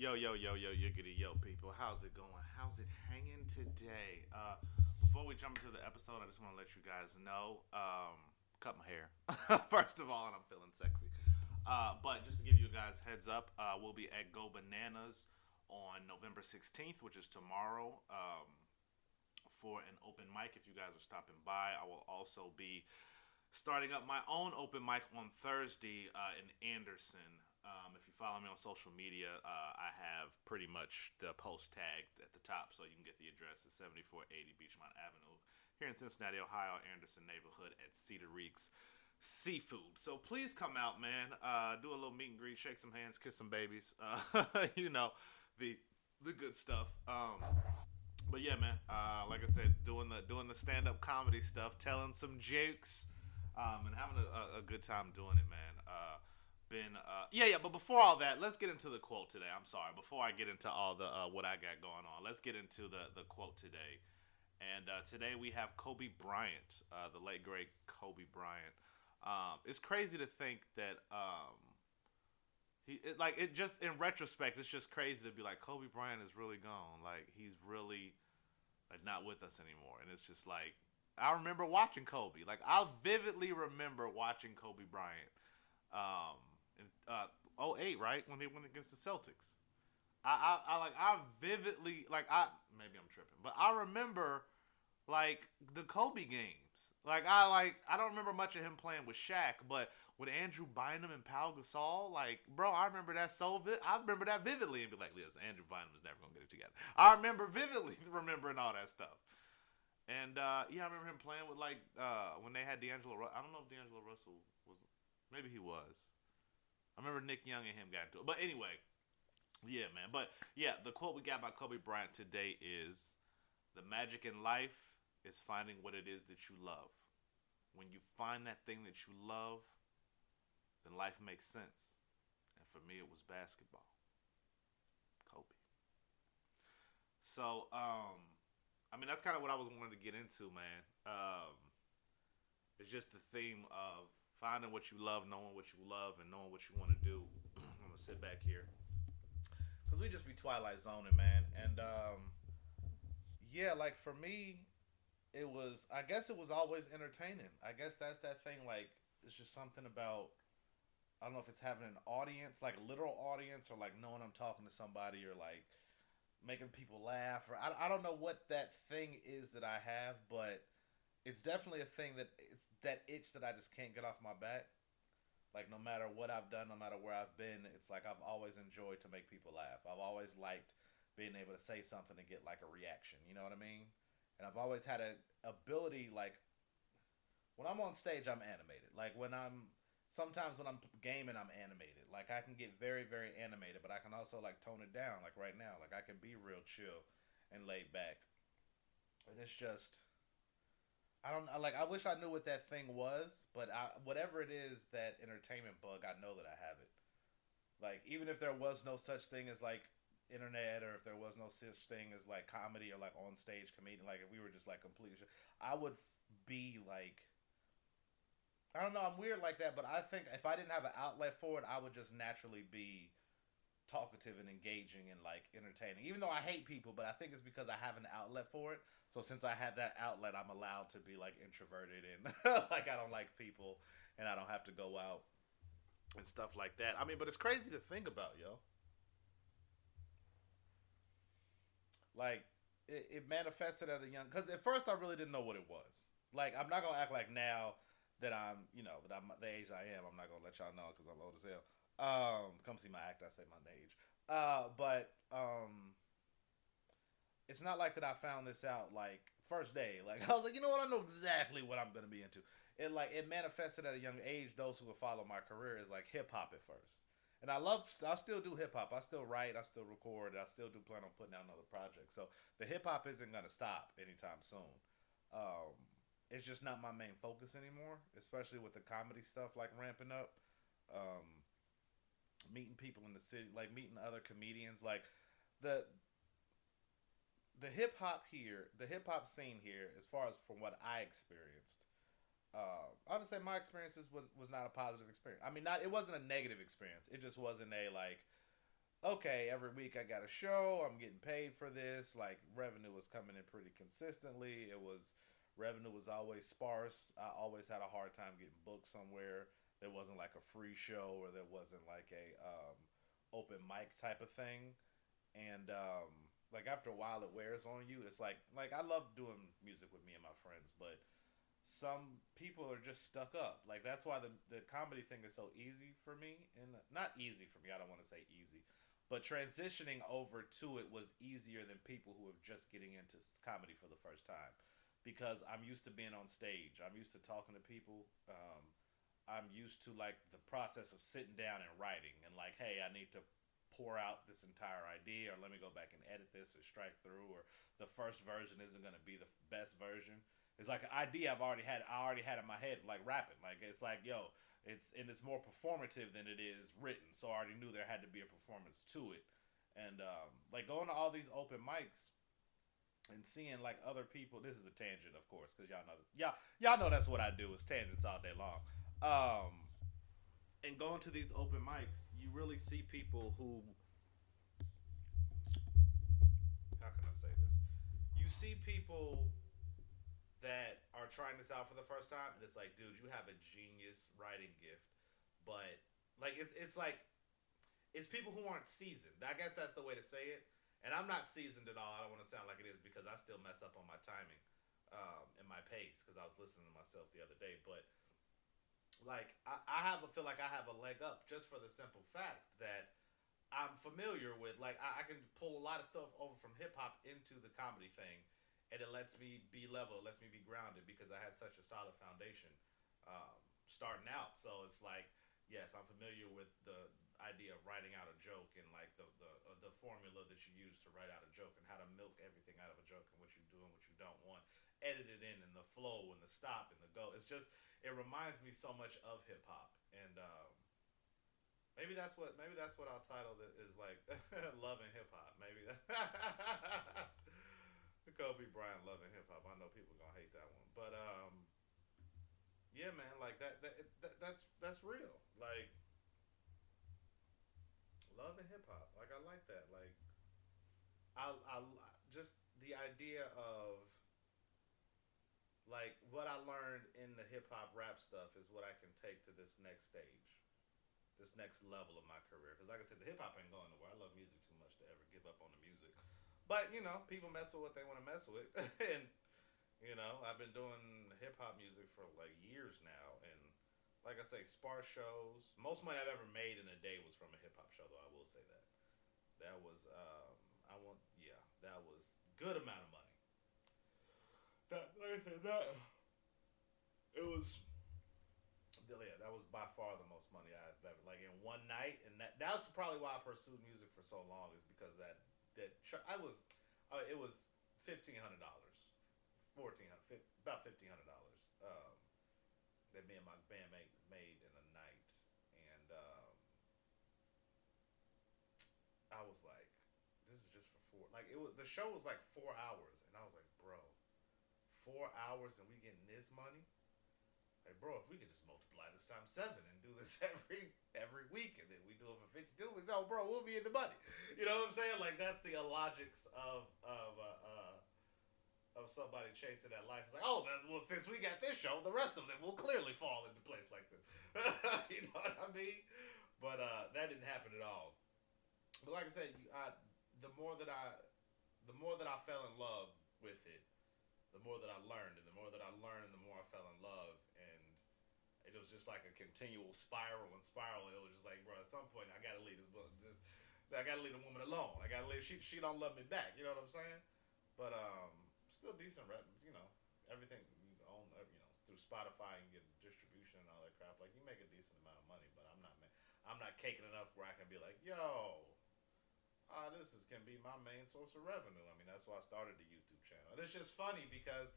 Yo, yo, yo, yo, yiggity, yo, people. How's it going? How's it hanging today? Before we jump into the episode, I just want to let you guys know. Cut my hair, first of all, and I'm feeling sexy. But just to give you guys heads up, we'll be at Go Bananas on November 16th, which is tomorrow, for an open mic. If you guys are stopping by, I will also be starting up my own open mic on Thursday in Anderson. If you follow me on social media, I have pretty much the post tagged at the top so you can get the address. It's 7480 Beachmont Avenue here in Cincinnati, Ohio, Anderson neighborhood at Cedar Reeks Seafood. So please come out, man. Do a little meet and greet, shake some hands, kiss some babies. You know, the the good stuff. But yeah, man. Like I said, doing the stand up comedy stuff, telling some jokes, and having a good time doing it, man. Been yeah. But before all that, let's get into the quote today. I'm sorry. Before I get into all the what I got going on, let's get into the quote today. And today we have Kobe Bryant, the late great Kobe Bryant. It's crazy to think that like it just in retrospect, it's just crazy to be like Kobe Bryant is really gone. Like he's really like not with us anymore. And it's just like I remember watching Kobe. Like I vividly remember watching Kobe Bryant. In '08, right when they went against the Celtics. I vividly like I maybe I'm tripping, but I remember like the Kobe games. I don't remember much of him playing with Shaq, but with Andrew Bynum and Pau Gasol, like bro, I remember that I remember that vividly and be like, listen, Andrew Bynum is never gonna get it together. I remember vividly remembering all that stuff. And yeah, I remember him playing with like when they had D'Angelo. I don't know if D'Angelo Russell was. Maybe he was. I remember Nick Young and him got into it. But anyway, yeah, man. But yeah, the quote we got by Kobe Bryant today is the magic in life is finding what it is that you love. When you find that thing that you love, then life makes sense. And for me, it was basketball. Kobe. So, I mean, that's kind of what I was wanting to get into, man. It's just the theme of finding what you love, knowing what you love, and knowing what you want to do. I'm gonna sit back here because we just be twilight zoning, man. And yeah, like for me, it was. I guess it was always entertaining. I guess that's that thing. Like it's just something about. I don't know if it's having an audience, like a literal audience, or like knowing I'm talking to somebody, or like making people laugh, or I don't know what that thing is that I have, but it's definitely a thing that it's that itch that I just can't get off my back. Like no matter what I've done, no matter where I've been, it's like I've always enjoyed to make people laugh. I've always liked being able to say something and get like a reaction. You know what I mean? And I've always had a ability like when I'm on stage, I'm animated. Like when I'm sometimes when I'm gaming, I'm animated. Like I can get very very animated, but I can also like tone it down. Like right now, like I can be real chill and laid back. And it's just I don't like. I wish I knew what that thing was, but whatever it is, that entertainment bug, I know that I have it. Like even if there was no such thing as like internet, or if there was no such thing as like comedy or like on stage comedian, like if we were just like completely, I would be like, I don't know, I'm weird like that, but I think if I didn't have an outlet for it, I would just naturally be talkative and engaging and like entertaining. Even though I hate people, but I think it's because I have an outlet for it. So since I have that outlet, I'm allowed to be like introverted and like I don't like people and I don't have to go out and stuff like that. I mean, but it's crazy to think about, yo. Like it manifested at a young because at first I really didn't know what it was. Like I'm not gonna act like now that I'm that I'm the age I am. I'm not gonna let y'all know because I'm old as hell. Come see my act. I say my age. But it's not like that. I found this out like first day. Like I was like, you know what? I know exactly what I'm gonna be into. It manifested at a young age. Those who have followed my career is like hip hop at first, and I still do hip hop. I still write. I still record. I still do plan on putting out another project. So the hip hop isn't gonna stop anytime soon. Um, it's just not my main focus anymore, especially with the comedy stuff like ramping up. Um, Meeting people in the city, like meeting other comedians, like the the hip hop scene here, as far as from what I experienced, I would say my experiences was not a positive experience. I mean, not it wasn't a negative experience. It just wasn't a like, okay, every week I got a show. I'm getting paid for this. Like revenue was coming in pretty consistently. It was revenue was always sparse. I always had a hard time getting booked somewhere. There wasn't like a free show or there wasn't like a open mic type of thing. And like after a while, it wears on you. It's like I love doing music with me and my friends, but some people are just stuck up. Like that's why the comedy thing is so easy for me, and not easy for me. I don't want to say easy, but transitioning over to it was easier than people who are just getting into comedy for the first time, because I'm used to being on stage. I'm used to talking to people. I'm used to like the process of sitting down and writing, and like, hey, I need to pour out this entire idea, or let me go back and edit this, or strike through, or the first version isn't going to be the best version. It's like an idea I've already had. I already had in my head, like rapping. Like it's like, yo, it's more performative than it is written. So I already knew there had to be a performance to it, and like going to all these open mics and seeing like other people. This is a tangent, of course, because y'all know that's what I do is tangents all day long. Um, and going to these open mics, you really see people who. How can I say this? You see people that are trying this out for the first time, and it's like, dude, you have a genius writing gift, but like it's like it's people who aren't seasoned. I guess that's the way to say it. And I'm not seasoned at all. I don't want to sound like it is because I still mess up on my timing and my pace because I was listening to myself the other day. But like I feel like I have a leg up just for the simple fact that I'm familiar with. Like I can pull a lot of stuff over from hip hop into the comedy thing, and it lets me be level, it lets me be grounded because I had such a solid foundation um, starting out. So it's like, yes, I'm familiar with the idea of writing out a joke and like the formula that you use to write out a joke and how to milk everything out of a joke and what you do and what you don't want, edit it in and the flow and the stop and the go. It's just it reminds me so much of hip hop, and maybe that's what I'll title it is like love and hip hop. Maybe Kobe Bryant loving hip hop. I know people gonna hate that one, but yeah, man, like that's real. Like love and hip hop. Like I like that. Like I just the idea of like what I learned in the hip hop rap stuff is what I can take to this next stage, this next level of my career. Because like I said, the hip hop ain't going nowhere. I love music too much to ever give up on the music. But you know, people mess with what they want to mess with, and you know, I've been doing hip hop music for like years now, and like I say, sparse shows. Most money I've ever made in a day was from a hip hop show, though. I will say that. That was that was good amount of money. That like I said, that it was yeah, that was by far the most money I've ever like in one night, and that's probably why I pursued music for so long is because I was it was $1,500, 1,400, about $1,500 that me and my band made in a night, and I was like, this is just for four. Like it was the show was like 4 hours, and I was like, bro, 4 hours and we getting this money? Like, bro, if we could just multiply this times 7 and do this every week, and then we do it for 52 weeks, oh, bro, we'll be in the money. You know what I'm saying? Like that's the illogics of somebody chasing that life. It's like, oh, well, since we got this show, the rest of them will clearly fall into place like this. You know what I mean? But that didn't happen at all. But like I said, the more that I fell in love with it, the more that I learned, and the more that I learned, the more I fell in love, and it was just like a continual spiral and spiral. And it was just like, bro, at some point I gotta leave I gotta leave the woman alone. I gotta leave. She don't love me back. You know what I'm saying? But still decent rep. You know, everything you own. You know, through Spotify and get distribution and all that crap. Like you make a decent amount of money, but I'm not caking enough where I can be like, yo, this is can be my main source of revenue. I mean, that's why I started the YouTube channel. And it's just funny because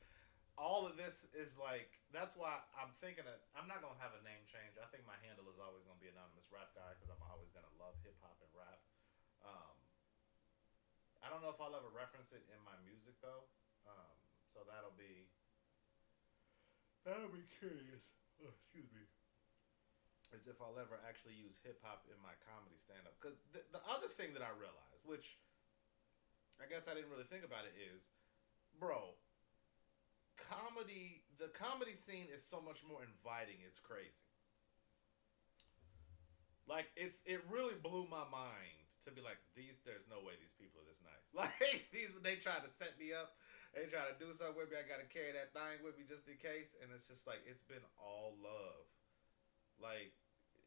all of this is like that's why I'm thinking that I'm not gonna have a name change. I think my handle is always gonna be Anonymous Rap Guy because I'm always gonna love hip hop and rap. Um, I don't know if I'll ever reference it in my music though. So that'll be curious. Oh, excuse me. As if I'll ever actually use hip hop in my comedy stand up. Because the other thing that I I guess I didn't really think about it is, bro, the comedy scene is so much more inviting. It's crazy. Like it really blew my mind to be like these. There's no way these people are this nice. Like these, they try to set me up. They try to do something with me. I gotta carry that thing with me just in case. And it's just like it's been all love. Like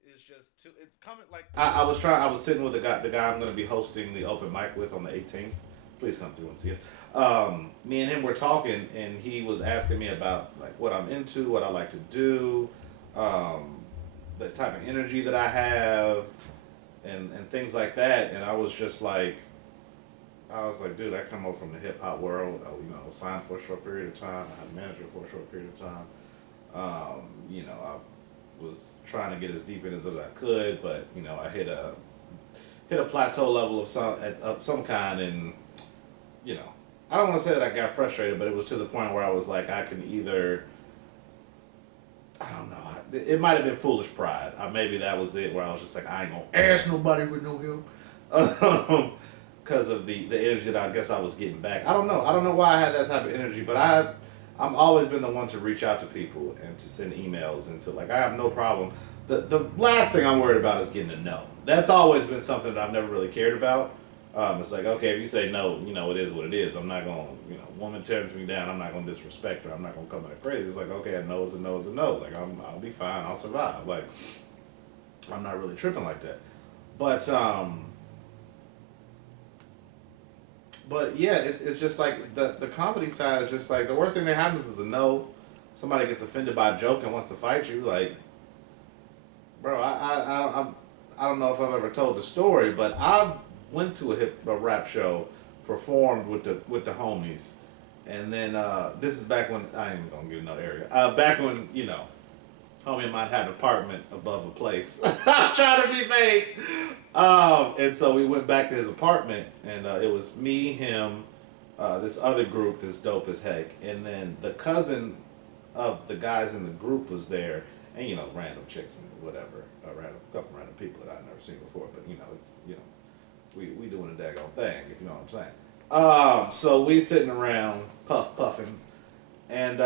it's just too. It's coming. Like I was trying. I was sitting with the guy I'm gonna be hosting the open mic with on the 18th. Please come through and see us. Me and him were talking, and he was asking me about like what I'm into, what I like to do, um, the type of energy that I have, and things like that. And I was like, dude, I come over from the hip hop world. I was signed for a short period of time. I had a manager for a short period of time. I was trying to get as deep in as I could, but I hit a plateau level of some kind, and you know, I don't want to say that I got frustrated, but it was to the point where I was like, I can either, I don't know, it might have been foolish pride. Maybe that was it, where I was just like, I ain't gonna ask nobody with no help. Because of the energy that I guess I was getting back. I don't know. I don't know why I had that type of energy, but I'm always been the one to reach out to people and to send emails and to like, I have no problem. The last thing I'm worried about is getting a no. That's always been something that I've never really cared about. It's like, okay, if you say no, it is what it is. I'm not going to, woman turns me down, I'm not going to disrespect her. I'm not going to come at her crazy. It's like, okay, a no is a no is a no. Like, I'll be fine. I'll survive. Like, I'm not really tripping like that. But yeah, it's just like the comedy side is just like the worst thing that happens is a no. Somebody gets offended by a joke and wants to fight you. Like, bro, I don't know if I've ever told the story, but I went to a rap show, performed with the homies, and then this is back when I ain't even gonna give another area. Back when homie and mine had an apartment above a place. I'm trying to be vague. And so we went back to his apartment, and it was me, him, this other group that's dope as heck, and then the cousin of the guys in the group was there, and random chicks and whatever, a couple random people that I've never seen before, but it's we doing a daggone thing, if you know what I'm saying. So we sitting around puffing, and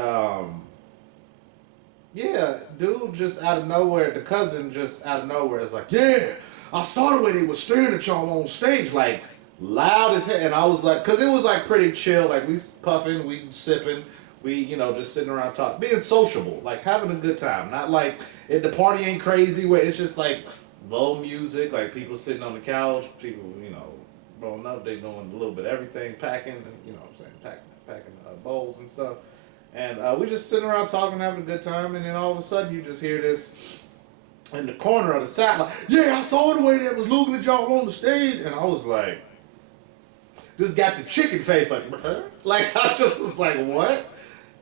yeah, dude just out of nowhere, the cousin just out of nowhere is like, yeah, I saw the way they were staring at y'all on stage, like loud as hell. And I was like, cause it was like pretty chill, like we puffing, we sipping, we just sitting around talking, being sociable, like having a good time. Not like the party ain't crazy where it's just like low music, like people sitting on the couch, people rolling up, they doing a little bit of everything, packing, what I'm saying, packing bowls and stuff. And we just sitting around talking, having a good time, and then all of a sudden you just hear this in the corner of the side, like, yeah, I saw the way they was looking at y'all on the stage, and I was like, just got the chicken face, like, like I just was like, what?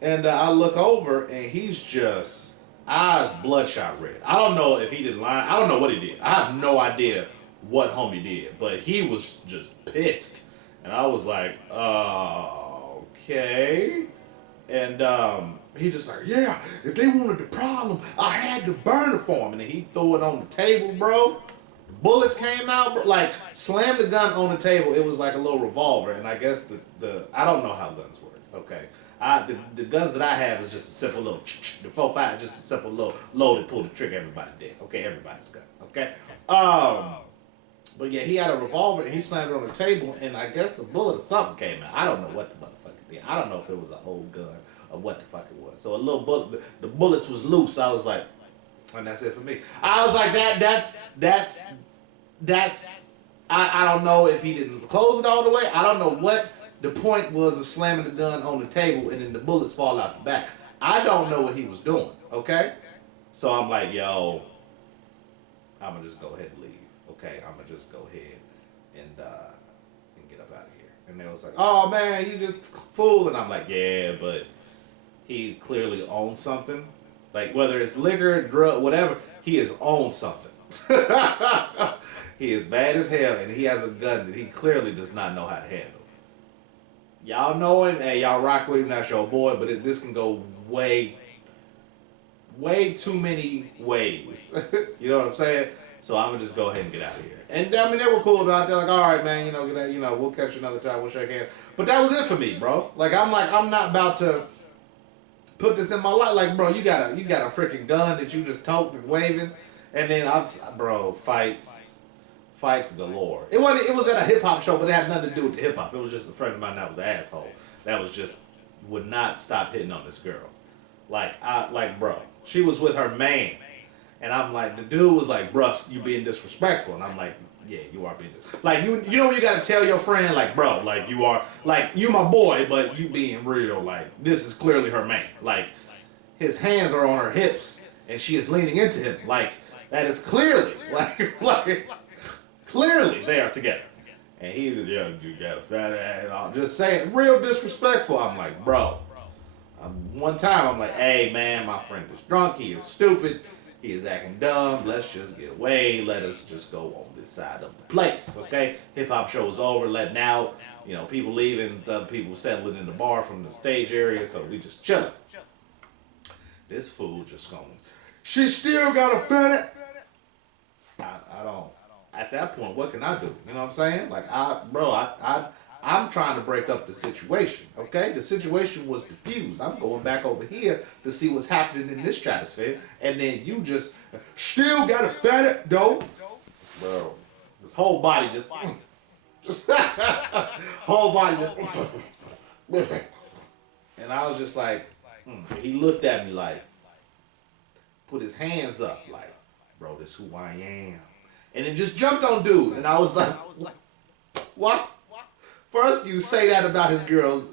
And I look over, and he's just eyes bloodshot red. I don't know if he did lie. I don't know what he did. I have no idea what homie did, but he was just pissed, and I was like, okay. And he just like, yeah, if they wanted the problem, I had to burn it for him. And then he threw it on the table, bro. The bullets came out, bro. Like, slammed the gun on the table. It was like a little revolver. And I guess I don't know how guns work, okay? The guns that I have is just a simple little, the 4.5 is just a simple little loaded, pull the trigger, everybody dead. Okay, everybody's gun, okay? But yeah, he had a revolver, and he slammed it on the table, and I guess a bullet or something came out. I don't know what the motherfucker did. I don't know if it was an old gun or what the fuck it was. So a little bullet, the bullets was loose. I was like, and that's it for me. I was like, that's. I don't know if he didn't close it all the way. I don't know what the point was of slamming the gun on the table and then the bullets fall out the back. I don't know what he was doing. Okay, so I'm like, yo, I'm gonna just go ahead and leave. Okay, I'm gonna just go ahead and get up out of here. And they was like, oh man, you just fool. And I'm like, yeah, but he clearly owns something. Like whether it's liquor, drug, whatever, he has owned something. He is bad as hell, and he has a gun that he clearly does not know how to handle. Y'all know him, and y'all rock with him, that's your boy, but this can go way too many ways. You know what I'm saying? So I'm gonna just go ahead and get out of here. And I mean, they were cool about it. They're like, all right, man, we'll catch you another time. We'll shake hands. But that was it for me, bro. Like, I'm not about to put this in my life. Like, bro, you got a freaking gun that you just toting and waving, and then fights galore. It was at a hip hop show, but it had nothing to do with the hip hop. It was just a friend of mine that was an asshole. That was just would not stop hitting on this girl. Bro, she was with her man. And I'm like, the dude was like, bruh, you being disrespectful. And I'm like, yeah, you are being disrespectful. Like, you know when you got to tell your friend, like, bro, like, you are, like, you my boy, but you being real. Like, this is clearly her man. Like, his hands are on her hips, and she is leaning into him. Like, that is clearly, clearly they are together. And he just, yeah, you got a fat ass. And I'm just saying, real disrespectful. I'm like, bro. One time, I'm like, hey, man, my friend is drunk. He is stupid. He is acting dumb. Let's just get away. Let us just go on this side of the place, okay? Hip-hop show is over, letting out. You know, people leaving, other people settling in the bar from the stage area, so we just chilling. This fool just going, she still got a fat. I don't. At that point, what can I do? You know what I'm saying? Like, I'm trying to break up the situation, okay? The situation was diffused. I'm going back over here to see what's happening in this stratosphere, and then you just still got a fat though. Bro, the whole body just whole body just and I was just like, he looked at me like, put his hands up like, bro, this who I am. And it just jumped on dude, and I was like, what? First you say that about his girl's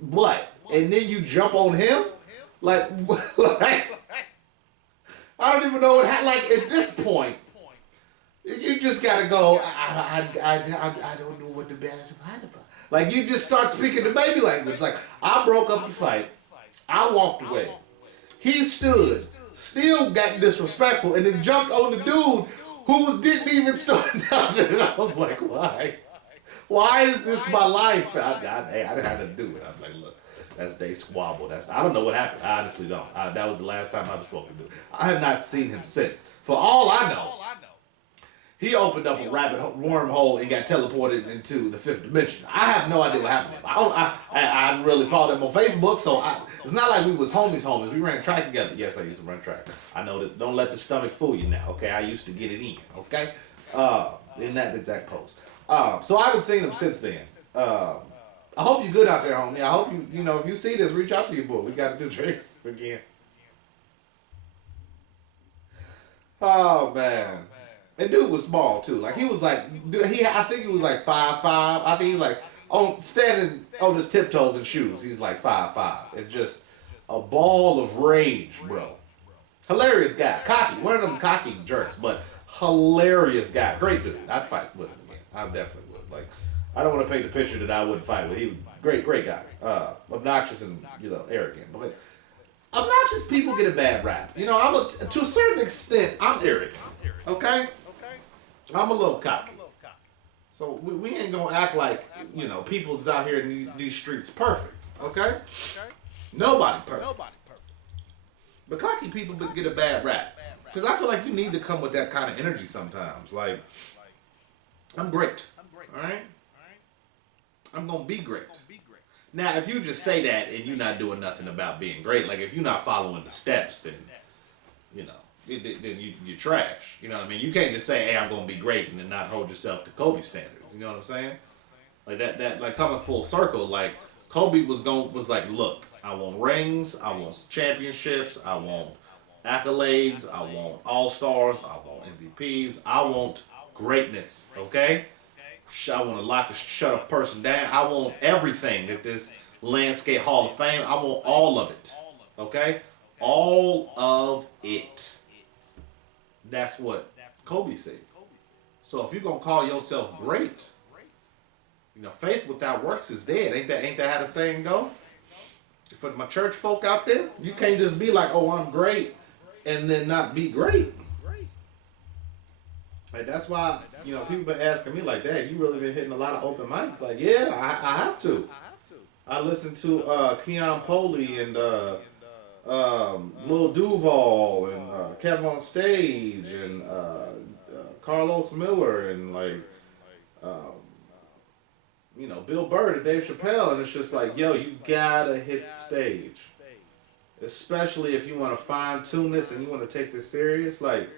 butt, and then you jump on him? Like I don't even know what happened. Like, at this point, you just gotta go, I don't know what the best about. Like, you just start speaking the baby language. Like, I broke up the fight. I walked away. He stood, still got disrespectful, and then jumped on the dude who didn't even start nothing. And I was like, why? Why is this my life? I didn't have to do it. I was like, look, that's they squabble. I don't know what happened. I honestly don't. That was the last time I was spoken to. I have not seen him since. For all I know, he opened up a rabbit wormhole and got teleported into the fifth dimension. I have no idea what happened to him. I really followed him on Facebook, so it's not like we was homies. We ran track together. Yes, I used to run track. I know this. Don't let the stomach fool you now, okay? I used to get it in, okay? In that exact post. So I haven't seen him since then. I hope you're good out there, homie. I hope you know, if you see this, reach out to your boy. We got to do drinks again. Oh, man. And dude was small, too. Like, he was like, I think he was like 5'5". I think he's like, standing on his tiptoes in shoes. He's like 5'5". It's just a ball of rage, bro. Hilarious guy. Cocky. One of them cocky jerks, but hilarious guy. Great dude. I'd fight with him again. I definitely would. Like, I don't want to paint the picture that I wouldn't fight with. He was great guy. Obnoxious and, arrogant. But obnoxious people get a bad rap. You know, to a certain extent, I'm arrogant. Okay? I'm a little cocky. So we ain't gonna act like, people's out here in these streets perfect. Okay? Nobody perfect. But cocky people get a bad rap. Because I feel like you need to come with that kind of energy sometimes. Like, I'm great. Alright? I'm going to be great. Now, if you just say that and you're not doing nothing about being great, like if you're not following the steps, then, then you're trash. You know what I mean? You can't just say, hey, I'm going to be great and then not hold yourself to Kobe standards. You know what I'm saying? Like that like coming full circle, like Kobe was like, look, I want rings, I want championships, I want accolades, I want all-stars, I want MVPs, I want greatness, okay? I want to shut a person down. I want everything that this Landscape Hall of Fame, I want all of it, okay? All of it. That's what Kobe said. So if you're going to call yourself great, faith without works is dead. Ain't that how the saying go? For my church folk out there, you can't just be like, oh, I'm great, and then not be great. Like, that's why, people been asking me like, Dad, you really been hitting a lot of open mics. Like, yeah, I have to. I listen to Keon Polee and Lil Duval and Kevin on Stage and Carlos Miller and like, um, Bill Burr and Dave Chappelle, and it's just like, yo, you gotta hit the stage, especially if you want to fine tune this and you want to take this serious. Like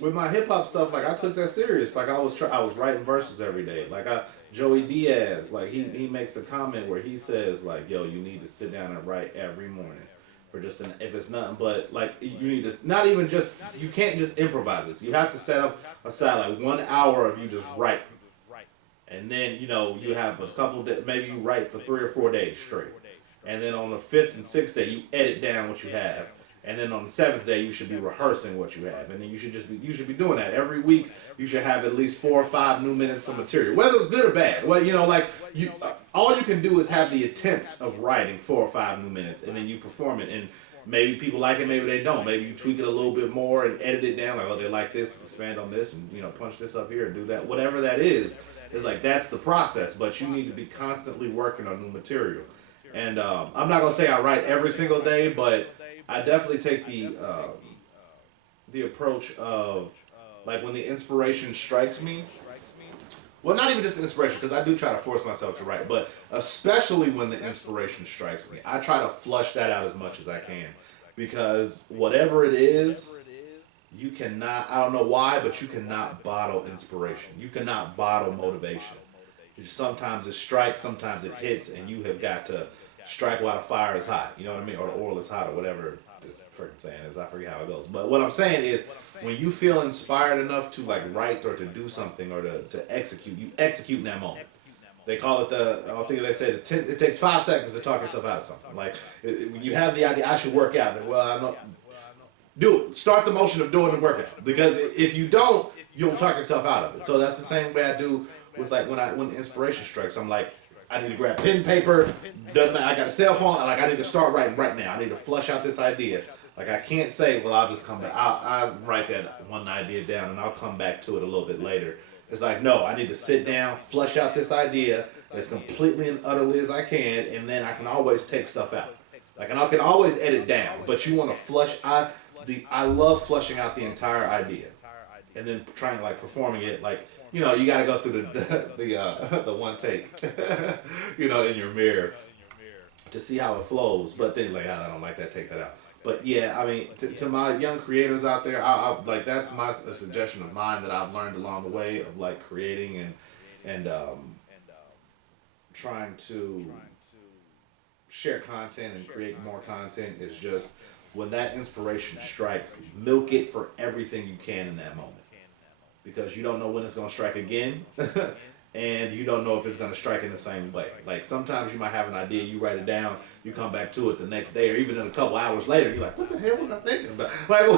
with my hip hop stuff, like I took that serious. Like I was writing verses every day. Like Joey Diaz, like he makes a comment where he says like, yo, you need to sit down and write every morning. For just if it's nothing but like you need to not even just you can't just improvise this. You have to set up aside like 1 hour of you just writing, and then you have a couple days, maybe you write for 3 or 4 days straight, and then on the 5th and 6th day you edit down what you have, and then on the 7th day you should be rehearsing what you have, and then you should be doing that every week. You should have at least 4 or 5 new minutes of material, whether it's good or bad. Well, all you can do is have the attempt of writing 4 or 5 new minutes, and then you perform it, and maybe people like it, maybe they don't. Maybe you tweak it a little bit more and edit it down, like, oh, they like this, expand on this, and punch this up here and do that. Whatever that is like that's the process. But you need to be constantly working on new material. And I'm not gonna say I write every single day, but I definitely take the approach of like when the inspiration strikes me. Well, not even just inspiration, because I do try to force myself to write, but especially when the inspiration strikes me, I try to flush that out as much as I can, because whatever it is, you cannot, I don't know why, but you cannot bottle inspiration. You cannot bottle motivation. Sometimes it strikes, sometimes it hits, and you have got to strike while the fire is hot, you know what I mean, or the oil is hot, or whatever this freaking saying is. I forget how it goes. But what I'm saying is, when you feel inspired enough to like write or to do something or to execute, you execute in that moment. They call it I think they said it takes 5 seconds to talk yourself out of something. Like when you have the idea, I should work out. Well, I know. Do it. Start the motion of doing the workout, because if you don't, you'll talk yourself out of it. So that's the same way I do with like when inspiration strikes. I'm like, I need to grab pen and paper. Doesn't matter. I got a cell phone. Like I need to start writing right now. I need to flush out this idea. Like I can't say, well, I'll just come back. I'll write that one idea down and I'll come back to it a little bit later. It's like, no, I need to sit down, flush out this idea as completely and utterly as I can, and then I can always take stuff out. Like, and I can always edit down. But you want to flush. I love flushing out the entire idea, and then trying like performing it like. You got to go through the one take, in your mirror to see how it flows. But then like, I don't like that, take that out. But yeah, I mean, to my young creators out there, I like that's a suggestion of mine that I've learned along the way of like creating and trying to share content and create more content is just when that inspiration strikes, milk it for everything you can in that moment. Because you don't know when it's going to strike again, and you don't know if it's going to strike in the same way. Like sometimes you might have an idea, you write it down, you come back to it the next day, or even in a couple hours later, you're like, what the hell was I thinking about? Like,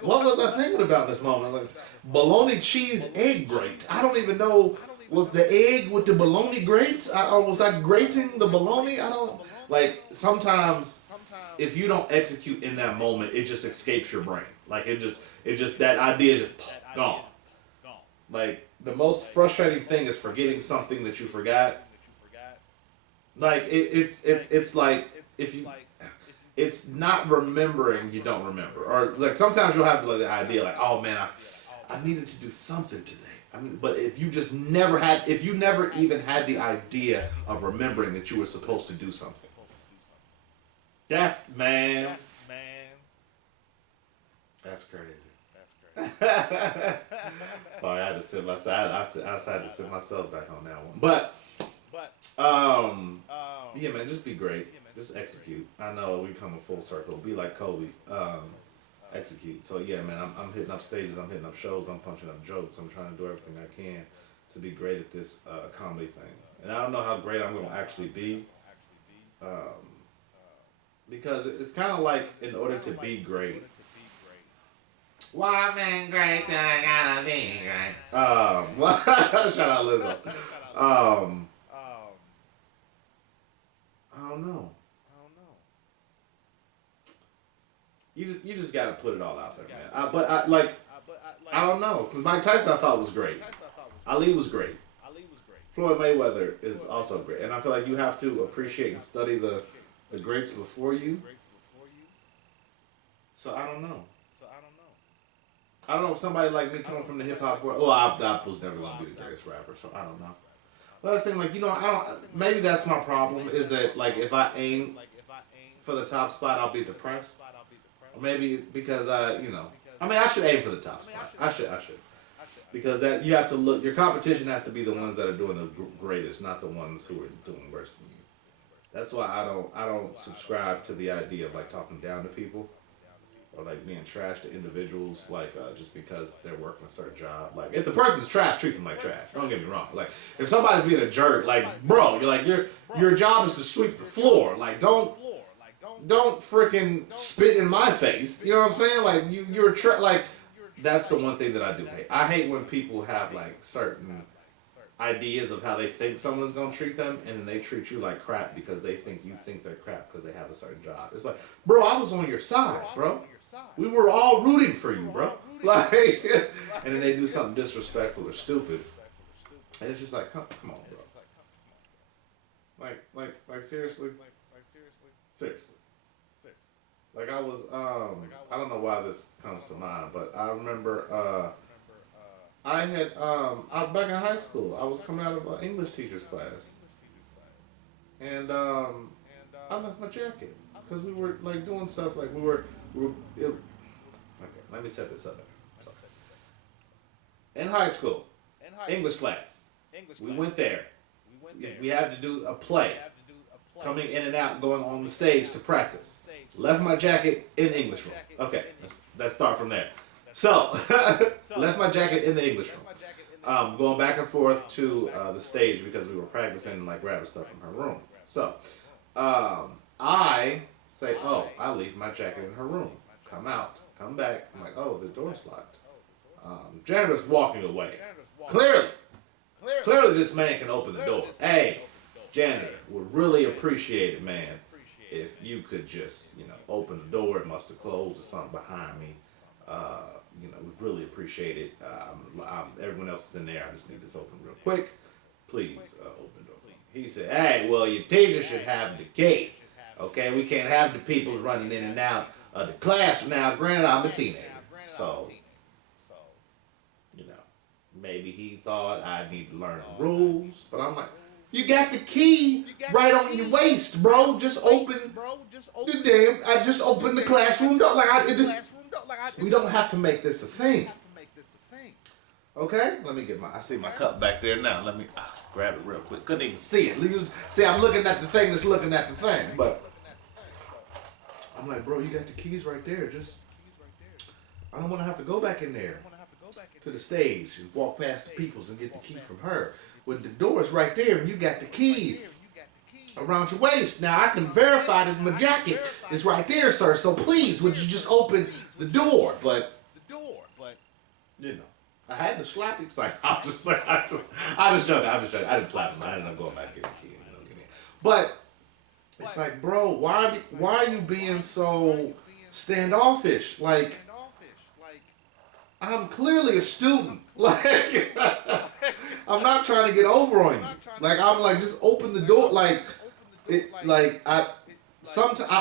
what was I thinking about in this moment? Like, bologna cheese egg grate. I don't even know, was the egg with the bologna grate? Or was I grating the bologna? I don't, like, sometimes if you don't execute in that moment, it just escapes your brain. Like, it just that idea is just gone. Like, the most frustrating thing is forgetting something that you forgot. Like, it's like, if you, it's not remembering, you don't remember. Or, like, sometimes you'll have the idea, like, oh, man, I needed to do something today. I mean, but if you never even had the idea of remembering that you were supposed to do something. That's crazy. Sorry, I had to sit myself. I had to sit myself back on that one. But, yeah, man, just be great. Just execute. I know we come a full circle. Be like Kobe. Execute. So yeah, man, I'm hitting up stages. I'm hitting up shows. I'm punching up jokes. I'm trying to do everything I can to be great at this comedy thing. And I don't know how great I'm going to actually be. Because it's kind of like, in order to be great. What been great that I gotta be great? Shout out Lizzo. I don't know. You just gotta put it all out there, man. I don't know, because Mike Tyson I thought was great. Ali was great. Floyd Mayweather is also great, and I feel like you have to appreciate and study the greats before you. So I don't know. I don't know if somebody like me coming from the hip hop world. Well, I was never gonna be the greatest rapper, so I don't know. Last thing, like I don't. Maybe that's my problem is that like if I aim for the top spot, I'll be depressed. Or maybe because I mean, I should aim for the top spot. I should. Because that you have to look. Your competition has to be the ones that are doing the greatest, not the ones who are doing worse than you. That's why I don't subscribe to the idea of like talking down to people or like being trash to individuals like just because they're working a certain job. Like if the person's trash, treat them like trash. Don't get me wrong. Like if somebody's being a jerk, like bro, you're like your job is to sweep the floor. Like don't freaking spit in my face. You know what I'm saying? Like you're like that's the one thing that I do hate. I hate when people have like certain ideas of how they think someone's gonna treat them, and then they treat you like crap because they think you think they're crap because they have a certain job. It's like, bro, I was on your side, bro. We were all rooting for you, bro. Like, and then they do something disrespectful or stupid, and it's just like, come on, bro. Like seriously. Like I was, I don't know why this comes to mind, but I remember, I had, back in high school, I was coming out of an English teacher's class, and I left my jacket because we were like doing stuff like okay, let me set this up. So, in high school, English class, we went there. We had to do a play, coming in and out, going on the stage to practice. Left my jacket in the English room. Okay, let's start from there. So, left my jacket in the English room. Going back and forth to the stage because we were practicing and like grabbing stuff from her room. So, I say, oh, I leave my jacket in her room. Come out, come back. I'm like, oh, the door's locked. Janitor's walking away. Clearly this man can open the door. Hey, janitor, would really appreciate it, man, if you could just, open the door. It must have closed or something behind me. We really appreciate it. Everyone else is in there. I just need this open real quick. Please open the door for me. He said, hey, well, your teacher should have the key. Okay, we can't have the people running in and out of the class now. Granted, I'm a teenager. So, maybe he thought I need to learn the rules. But I'm like, you got the key right on your waist, bro. Just open the damn. I just opened the classroom door. We don't have to make this a thing. Okay? Let me get I see my cup back there now. Let me grab it real quick. Couldn't even see it. See, I'm looking at the thing that's looking at the thing. But I'm like, bro, you got the keys right there. I don't want to have to go back in there to the stage and walk past the peoples and get the key from her. When the door's right there and you got the key around your waist. Now I can verify that my jacket is right there, sir. So please, would you just open the door? But I had to slap him. It's like I just joking. I didn't slap him. I ended up going back and getting the key. But it's like, bro, why are you being so standoffish? Like, I'm clearly a student. Like, I'm not trying to get over on you. Like, I'm like, just open the door. Like, I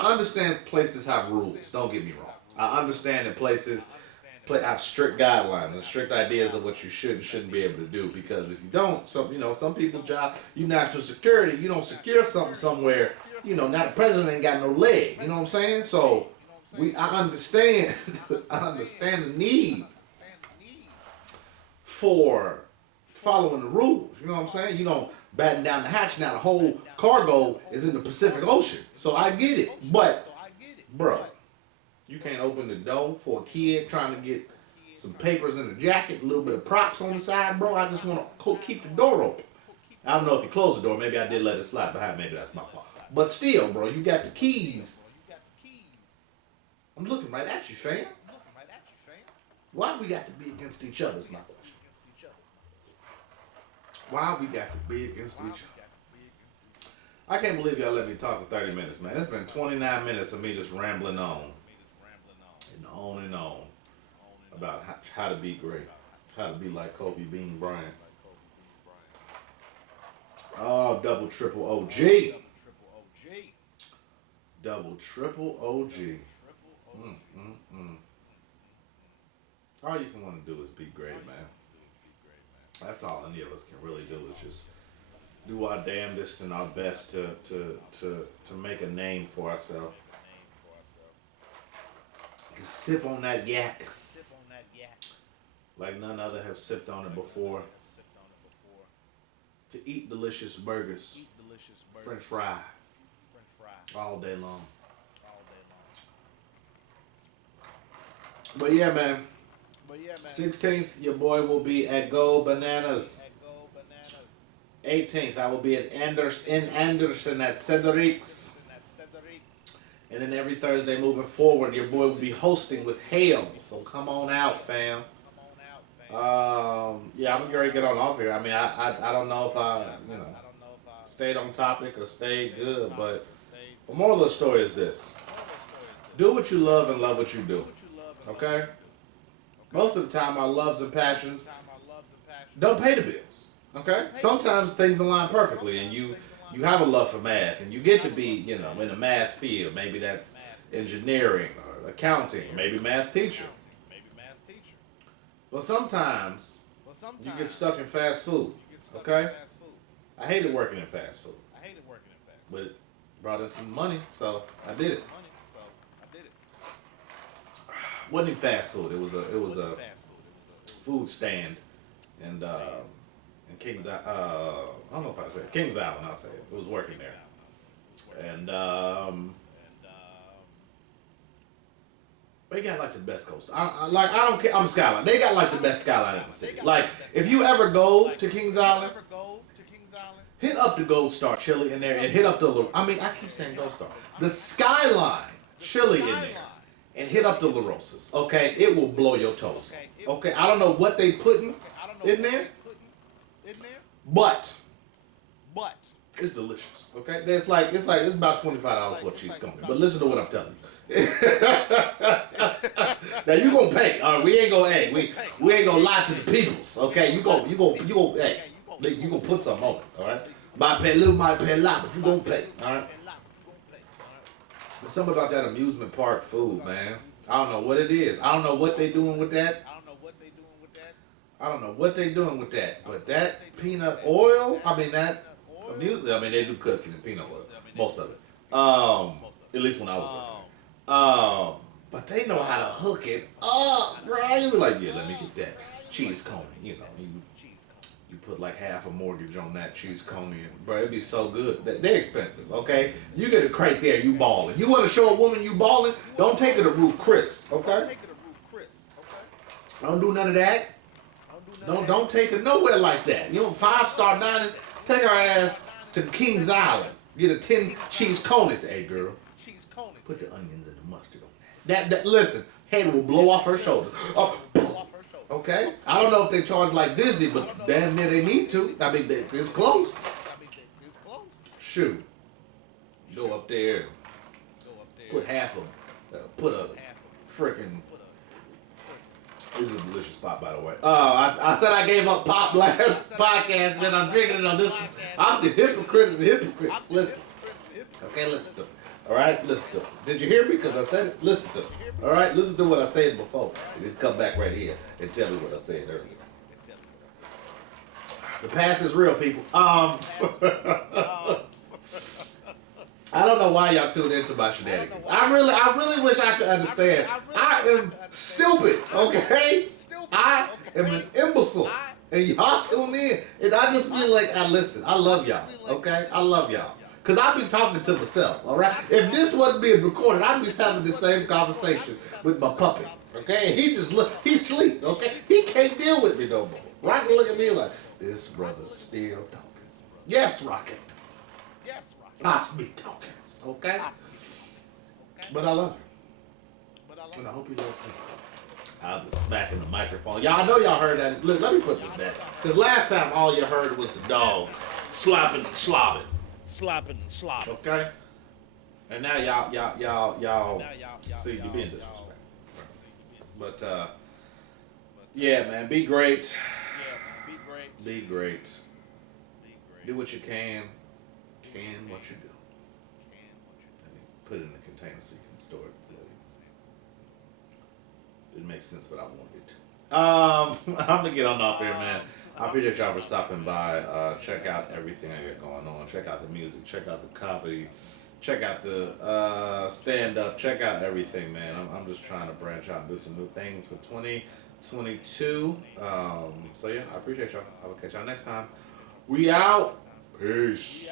understand places have rules. Don't get me wrong. I understand that places have strict guidelines and strict ideas of what you should and shouldn't be able to do. Because if you don't, some people's job, you national security, you don't secure something somewhere. Now the president ain't got no leg. You know what I'm saying? So I understand. I understand the need for following the rules. You know what I'm saying? You don't batten down the hatch. Now the whole cargo is in the Pacific Ocean. So I get it. But, bro, you can't open the door for a kid trying to get some papers in a jacket, a little bit of props on the side, bro. I just want to keep the door open. I don't know if you closed the door. Maybe I did let it slide behind. Maybe that's my fault. But still, bro, you got the keys. I'm looking right at you, fam. Why we got to be against each other is my question. Why we got to be against each other? I can't believe y'all let me talk for 30 minutes, man. It's been 29 minutes of me just rambling on and on about how to be great, how to be like Kobe Bean Bryant. Oh, double triple OG. Double triple OG. All you can want to do is be great, man. That's all any of us can really do is just do our damnedest and our best to make a name for ourselves. To sip on that yak like none other have sipped on it before. To eat delicious burgers, French fries, all day long. But yeah, man. 16th, your boy will be at Go Bananas. 18th, I will be at Anderson at Cedric's. And then every Thursday moving forward, your boy will be hosting with Hale. So come on out, fam. Yeah, I'm going to get on off here. I mean, I don't know if I, stayed on topic or stayed good, but the moral of the story is this. Do what you love and love what you do. Okay? Most of the time, our loves and passions don't pay the bills. Okay? Sometimes things align perfectly, and you have a love for math, and you get to be, in a math field. Maybe that's engineering or accounting, maybe math teacher. But sometimes you get stuck in fast food. Okay? I hated working in fast food, but it brought in some money, so I did it. Wasn't even fast food. It was a food stand, and in Kings I don't know if I said Kings Island. I'll say it. It was working there, and they got like the best coast. I don't care. I'm Skyline. They got like the best skyline in the city. Like if you ever go to Kings Island, hit up the Gold Star Chili in there, and hit up the. I mean, I keep saying Gold Star. The Skyline Chili in there. And hit up the La Rosas, okay? It will blow your toes off, okay? I don't know what they putting in there, but it's delicious, okay? It's about $25 for a cheese cone. But listen to what I'm telling you. Now you gonna pay. All right, we ain't gonna lie to the peoples, okay? You gonna put something on it, all right? Might pay little, might pay a lot, but you gonna pay, all right? There's something about that amusement park food, man. I don't know what it is. I don't know what they doing with that. But that peanut oil, they do cooking in peanut oil, most of it. At least when I was working. But they know how to hook it up, bro. You be like, yeah, let me get that cheese cone. You put like half a mortgage on that cheese cone, and bro, it'd be so good. They're expensive, okay? You get a crate there, you balling. You want to show a woman you balling? Don't take her to Ruth Chris, okay? Don't do none of that. Don't take her nowhere like that. 5-star dining. Take her ass to Kings Island. Get a 10 cheese cone. Hey, girl, put the onions and the mustard on that. Listen, head will blow off her shoulders. Okay? I don't know if they charge like Disney, but damn near they need to. I mean, it's close. Shoot. Go up there. Put half of put a freaking. This is a delicious pop, by the way. I said I gave up pop last podcast, and then I'm drinking it on this one. I'm the hypocrite of the hypocrites. Listen. Okay, listen to me. All right, listen to me. Did you hear me? Because I said it. Listen to me. All right, listen to what I said before, and then come back right here and tell me what I said earlier. The past is real, people. I don't know why y'all tuned into my shenanigans. I really wish I could understand. I am stupid, okay? I am an imbecile. And y'all tune in. And I just be like, listen, I love y'all, okay? I love y'all. Because I be talking to myself, all right? If this wasn't being recorded, I'd be having the same conversation with my puppet, okay? And he sleep, okay? He can't deal with me no more. Rocket look at me like, this brother's still talking. Yes, Rocket. I speak tokens, okay? But I love you. And I hope you love me. I'll be smacking the microphone. Y'all know y'all heard that. Look, let me put this back. Because last time all you heard was the dog slopping and slobbing. Okay? And now y'all see, you're being disrespectful. But, yeah, man, be great. Be great. Do what you can. What you do. Put it in a container so you can store it for later. Didn't make sense, but I wanted it to. I'm gonna get on off here, man. I appreciate y'all for stopping by. Check out everything I got going on. Check out the music. Check out the comedy. Check out the stand up. Check out everything, man. I'm just trying to branch out and do some new things for 2022. So yeah, I appreciate y'all. I will catch y'all next time. We out. Peace.